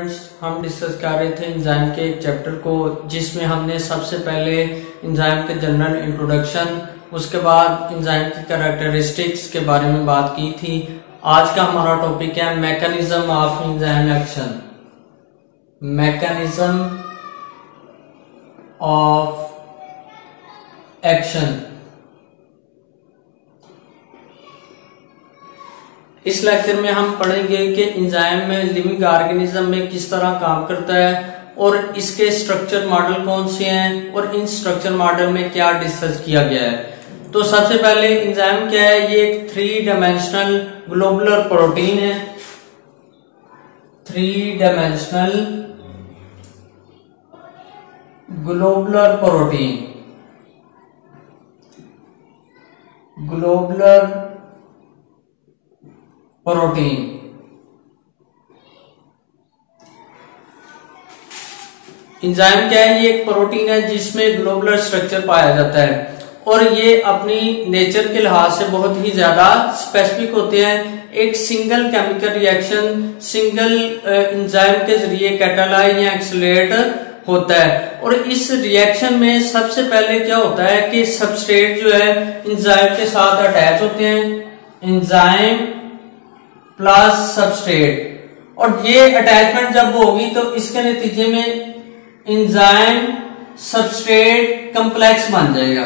Students, हम discuss कर रहे थे एंजाइम के एक चैप्टर को, जिसमें हमने सबसे पहले एंजाइम के जनरल इंट्रोडक्शन, उसके बाद एंजाइम की कैरेक्टरिस्टिक्स के बारे में बात की थी। आज का हमारा टॉपिक है mechanism of enzyme action. Mechanism of action. इस लेक्चर में हम पढ़ेंगे कि एंजाइम में लिविंग ऑर्गेनिज्म में किस तरह काम करता है और इसके स्ट्रक्चर मॉडल कौन से हैं और इन स्ट्रक्चर मॉडल में क्या डिस्कस किया गया है। तो सबसे पहले एंजाइम क्या है? ये एक 3 डायमेंशनल ग्लोबुलर प्रोटीन है। 3 dimensional globular protein. Globular protein enzyme क्या है? ये एक प्रोटीन है जिसमें ग्लोबुलर स्ट्रक्चर पाया जाता है और ये अपनी नेचर के लिहाज से बहुत ही ज्यादा स्पेसिफिक होते हैं। एक single chemical reaction single enzyme के जरिए कैटालाइज या एक्सीलरेट होता है और इस रिएक्शन में सबसे पहले क्या होता है कि सबस्ट्रेट जो है एंजाइम के साथ अटैच होते हैं। एंजाइम प्लस सबस्ट्रेट, और ये अटैचमेंट जब होगी तो इसके नतीजे में एंजाइम सबस्ट्रेट कॉम्प्लेक्स बन जाएगा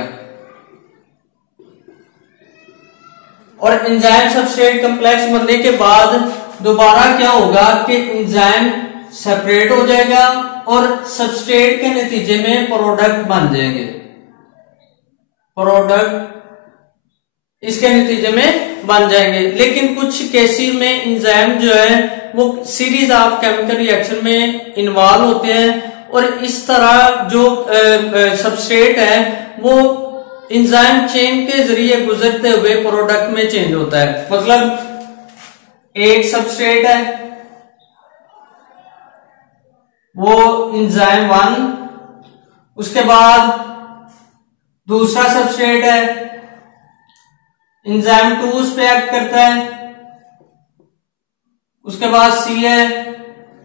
और एंजाइम सबस्ट्रेट कॉम्प्लेक्स बनने के बाद दोबारा क्या होगा कि एंजाइम सेपरेट हो जाएगा और सबस्ट्रेट के नतीजे में प्रोडक्ट बन जाएंगे। प्रोडक्ट इसके नतीजे में बन जाएंगे। लेकिन कुछ केसेस में एंजाइम जो है वो सीरीज ऑफ केमिकल रिएक्शन में इन्वॉल्व होते हैं और इस तरह जो सबस्ट्रेट है वो एंजाइम चेन के जरिए गुजरते हुए प्रोडक्ट में चेंज होता है। मतलब एक सबस्ट्रेट है वो एंजाइम 1, उसके बाद दूसरा सबस्ट्रेट है एंजाइम 2 उस पे एक्ट करता है, उसके बाद सी है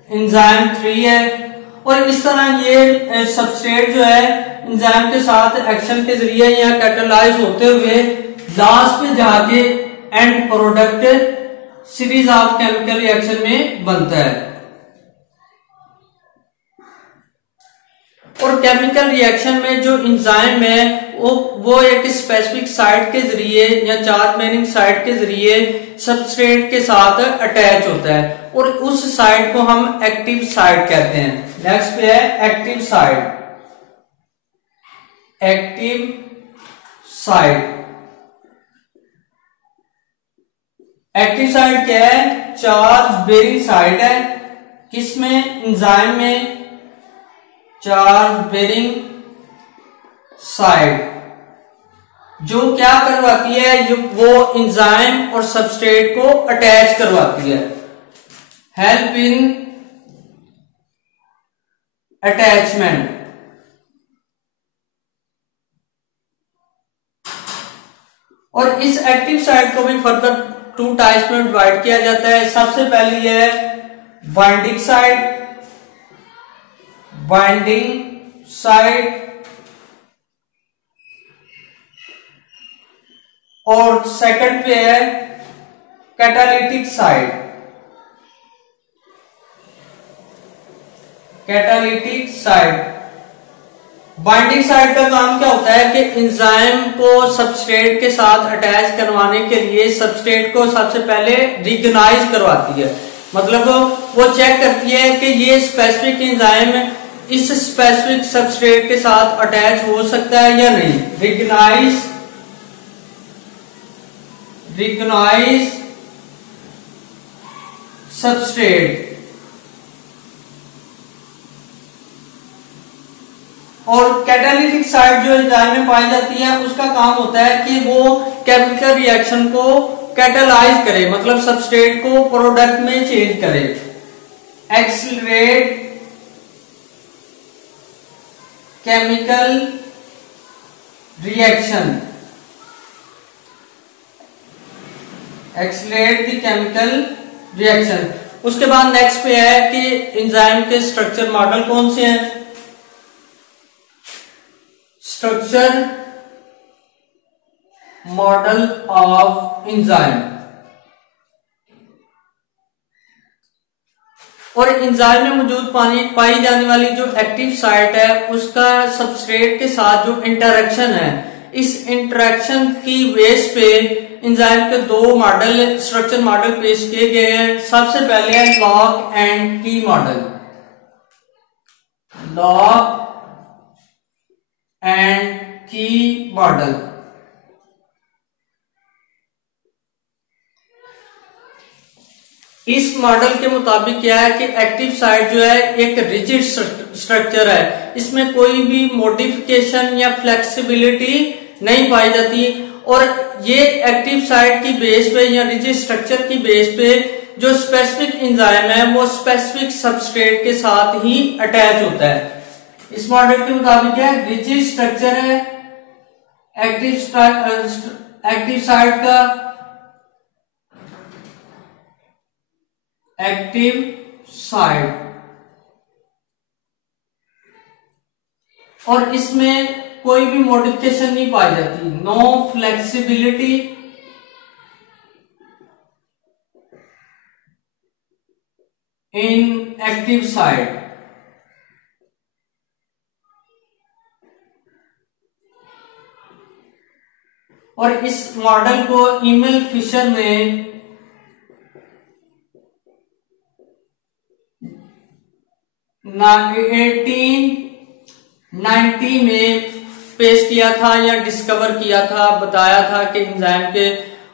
एंजाइम 3 है और इस तरह ये सबस्ट्रेट जो है एंजाइम के साथ एक्शन के जरिए या कैटालाइज होते हुए लास्ट पे जाके and product series of chemical reaction में बनता है। और केमिकल रिएक्शन में जो एंजाइम है वो एक स्पेसिफिक साइट के जरिए या चार्ज बेयरिंग साइट के जरिए सबस्ट्रेट के साथ अटैच होता है और उस साइट को हम एक्टिव साइट कहते हैं। नेक्स्ट पे है active site. Active site. Active site क्या है? चार्ज बेयरिंग साइट है। किसमें? एंजाइम में चार्ज बेयरिंग साइट जो क्या करवाती है, वो एंजाइम और सबस्ट्रेट को अटैच करवाती है। Help in attachment. और इस एक्टिव साइट को भी फर्दर 2 टाइप्स में डिवाइड किया जाता है। सबसे पहली है बाइंडिंग साइट। बाइंडिंग साइट और सेकंड पे है catalytic site. Catalytic site. Binding site का काम क्या होता है कि एंजाइम को सबस्ट्रेट के साथ अटैच करवाने के लिए सबस्ट्रेट को सबसे पहले रिकॉग्नाइज करवाती है। मतलब वो चेक करती है कि ये स्पेसिफिक एंजाइम इस स्पेसिफिक सबस्ट्रेट के साथ अटैच हो सकता है या नहीं। Recognise substrate. और कैटालिटिक साइट जो एंजाइम में पाई जाती है उसका काम होता है कि वो केमिकल रिएक्शन को कैटालाइज करे, मतलब सबस्ट्रेट को प्रोडक्ट में चेंज करे। Accelerate chemical reaction. Accelerate the chemical reaction. उसके बाद नेक्स्ट पे है कि एंजाइम के स्ट्रक्चर मॉडल कौन से हैं। स्ट्रक्चर मॉडल ऑफ एंजाइम, और एंजाइम में मौजूद पाई जाने वाली जो एक्टिव साइट है उसका सबस्ट्रेट के साथ जो इंटरेक्शन है, इस इंटरेक्शन की बेस पे एंजाइम के दो मॉडल स्ट्रक्चर मॉडल पेश किए गए हैं। सबसे पहले है लॉक एंड की मॉडल। लॉक एंड की मॉडल, इस मॉडल के मुताबिक क्या है कि एक्टिव साइट जो है एक रिजिड स्ट्रक्चर है, इसमें कोई भी मॉडिफिकेशन या फ्लेक्सिबिलिटी नहीं पाई जाती, और ये एक्टिव साइट की बेस पे या रिजिड स्ट्रक्चर की बेस पे जो स्पेसिफिक एंजाइम है वो स्पेसिफिक सबस्ट्रेट के साथ ही अटैच होता है। इस मॉडल के मुताबिक क्या है, रिजिड स्ट्रक्चर है एक्टिव साइट का, एक्टिव साइट, और इसमें कोई भी मॉडिफिकेशन नहीं पाई जाती, no flexibility in active site. और इस मॉडल को इमेल फिशर ने 1890 में पेश किया था या डिस्कवर किया था, बताया था कि एंजाइम के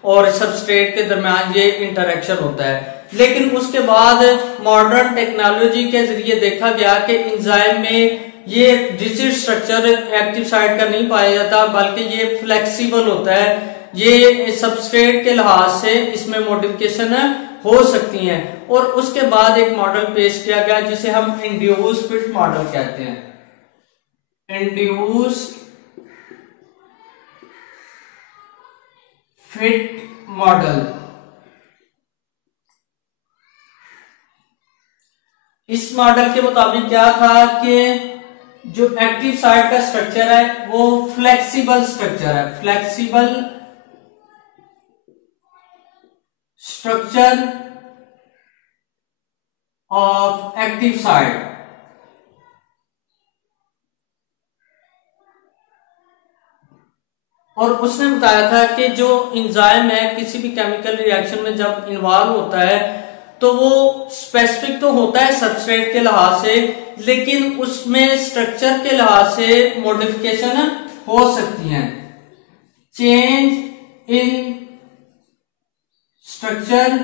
और सबस्ट्रेट के दरमियान ये इंटरेक्शन होता है। लेकिन उसके बाद मॉडर्न टेक्नोलॉजी के जरिए देखा गया कि एंजाइम में ये रिजिड स्ट्रक्चर एक्टिव साइट का नहीं पाया जाता, बल्कि ये फ्लेक्सिबल होता है, ये सबस्ट्रेट के लिहाज से इसमें मॉडिफिकेशन हो सकती हैं। और उसके बाद एक मॉडल पेश किया गया जिसे हम इंड्यूस्ड फिट मॉडल कहते हैं। इंड्यूस्ड फिट मॉडल, इस मॉडल के मुताबिक क्या था कि जो एक्टिव साइट का स्ट्रक्चर है वो फ्लेक्सिबल स्ट्रक्चर है, flexible structure of active site. और उसने बताया था कि जो एंजाइम है किसी भी केमिकल रिएक्शन में जब इन्वॉल्व होता है तो वो स्पेसिफिक तो होता है सबस्ट्रेट के लिहाज से, लेकिन उसमें स्ट्रक्चर के लिहाज से मॉडिफिकेशन हो सकती हैं। Change in structure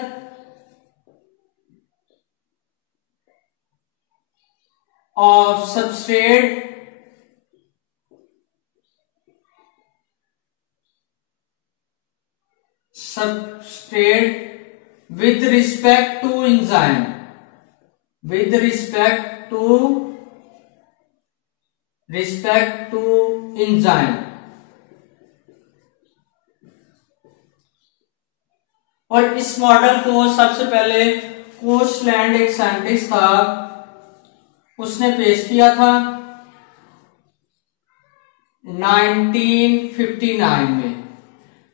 of substrate with respect to enzyme, with respect to enzyme। और इस मॉडल को सबसे पहले कोशलैंड एक साइंटिस्ट था, उसने पेश किया था 1959 में।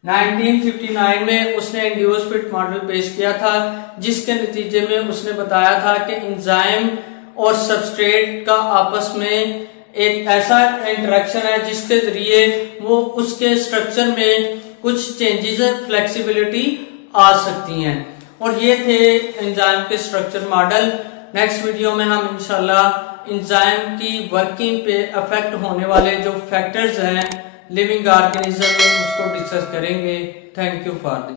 1959 में उसने इंड्यूस्ड फिट मॉडल पेश किया था, जिसके नतीजे में उसने बताया था कि एंजाइम और सबस्ट्रेट का आपस में एक ऐसा इंटरेक्शन है जिसके जरिए वो उसके स्ट्रक्चर में कुछ चेंजेस, फ्लेक्सिबिलिटी आ सकती हैं। और ये थे एंजाइम के स्ट्रक्चर मॉडल। नेक्स्ट वीडियो में हम इंशाल्लाह एंजाइम की वर्किंग पे अफेक्ट होने वाले जो फैक्टर्स हैं लिविंग ऑर्गेनिज्म में उसको डिस्कस करेंगे। Thank you for